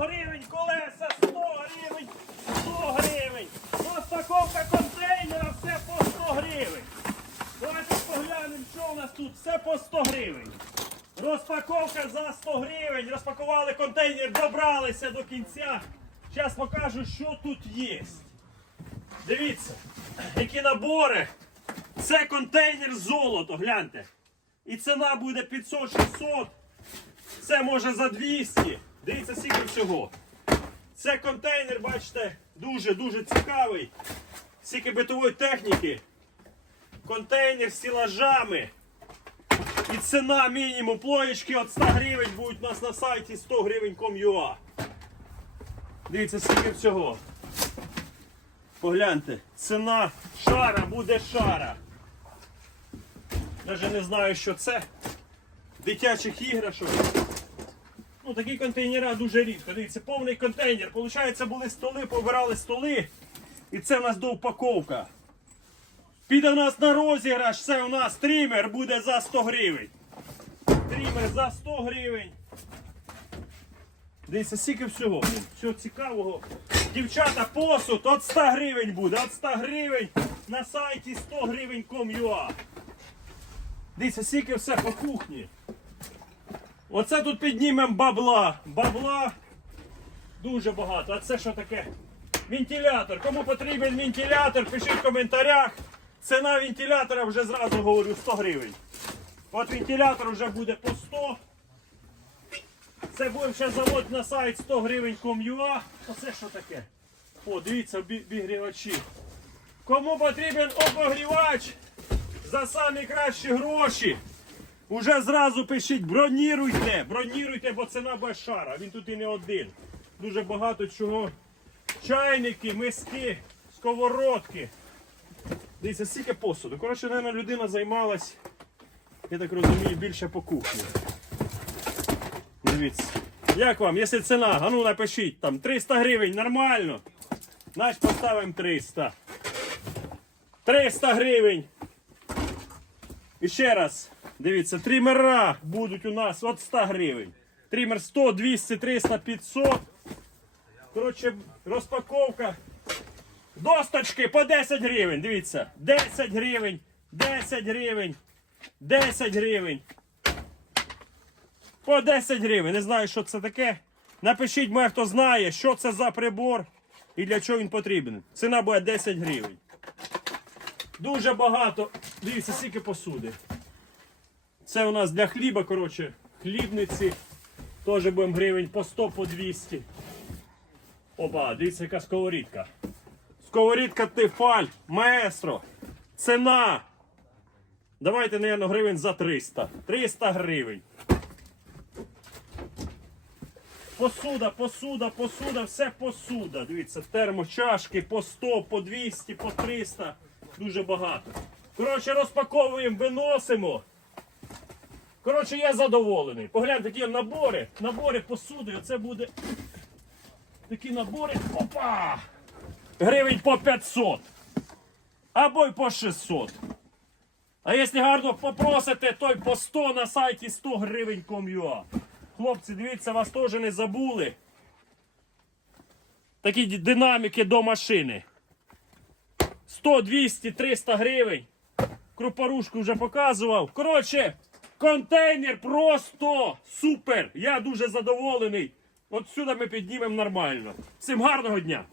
гривень, колеса 100 гривень, 100 гривень. Розпаковка контейнера, все по 100 гривень. Давайте поглянемо, що у нас тут. Все по 100 гривень. Розпаковка за 100 гривень. Розпакували контейнер, добралися до кінця. Зараз покажу, що тут є. Дивіться, які набори. Це контейнер золото, гляньте. І ціна буде 500-600. Це може за 200. Дивіться, скільки всього. Це контейнер, бачите, дуже-дуже цікавий. Скільки битової техніки. Контейнер з стілажами. І ціна мінімум плоєчки від 100 гривень будуть у нас на сайті 100 гривень com.ua. Дивіться, скільки всього. Погляньте, ціна шара буде шара. Навіть не знаю, що це. Дитячих іграшок. Ну, такі контейнери дуже рідко. Дивіться, повний контейнер. Получається, були столи, побирали столи. І це у нас доупаковка. Піде у нас на розіграш, це у нас трімер буде за 100 гривень. Трімер за 100 гривень. Дивіться, скільки всього. Всього цікавого. Дівчата, посуд от 100 гривень буде. От 100 гривень на сайті 100 гривень com.ua. Дивіться, скільки все по кухні. Оце тут піднімемо бабла. Бабла дуже багато. А це що таке? Вентилятор. Кому потрібен вентилятор, пишіть в коментарях. Ціна вентилятора вже зразу говорю 100 гривень. От вентилятор вже буде по 100. Це будемо ще заводити на сайт 100 гривень com.ua. Оце що таке? О, дивіться, обігрівачі. Кому потрібен обогрівач за самі кращі гроші? Уже зразу пишіть, броніруйте, броніруйте, бо ціна без шара. Він тут і не один. Дуже багато чого. Чайники, миски, сковородки. Дивіться, стільки посуду. Коротше, мабуть, людина займалась, я так розумію, більше по кухні. Дивіться. Як вам, якщо ціна, а ну напишіть, там 300 гривень, нормально. Значить поставимо 300. 300 гривень. І ще раз, дивіться, трімера будуть у нас от 100 гривень. Трімер 100, 200, 300, 500. Коротше, розпаковка. Досточки по 10 гривень. Дивіться. 10 гривень, 10 гривень, 10 гривень. По 10 гривень. Не знаю, що це таке. Напишіть мене, хто знає, що це за прибор і для чого він потрібен. Ціна буде 10 гривень. Дуже багато. Дивіться, скільки посуди. Це у нас для хліба, коротше, хлібниці. Теж будемо гривень по 100, по 200. Опа, дивіться, яка сковорідка. Сковорідка Тефаль, маестро. Ціна. Давайте, наверное, гривень за 300. 300 гривень. Посуда, посуда, посуда, все посуда. Дивіться, термочашки по 100, по 200, по 300. Дуже багато. Коротше, розпаковуємо, виносимо. Коротше, я задоволений. Погляньте, які набори. Набори посуди. Оце буде такі набори. Опа! Гривень по 500. Або й по 600. А якщо гарно попросите, то й по 100 на сайті 100 гривень com.ua. Хлопці, дивіться, вас теж не забули. Такі динаміки до машини. 100, 200, 300 гривень. Крупорушку вже показував. Коротше, контейнер просто супер. Я дуже задоволений. От сюди ми піднімемо нормально. Всім гарного дня!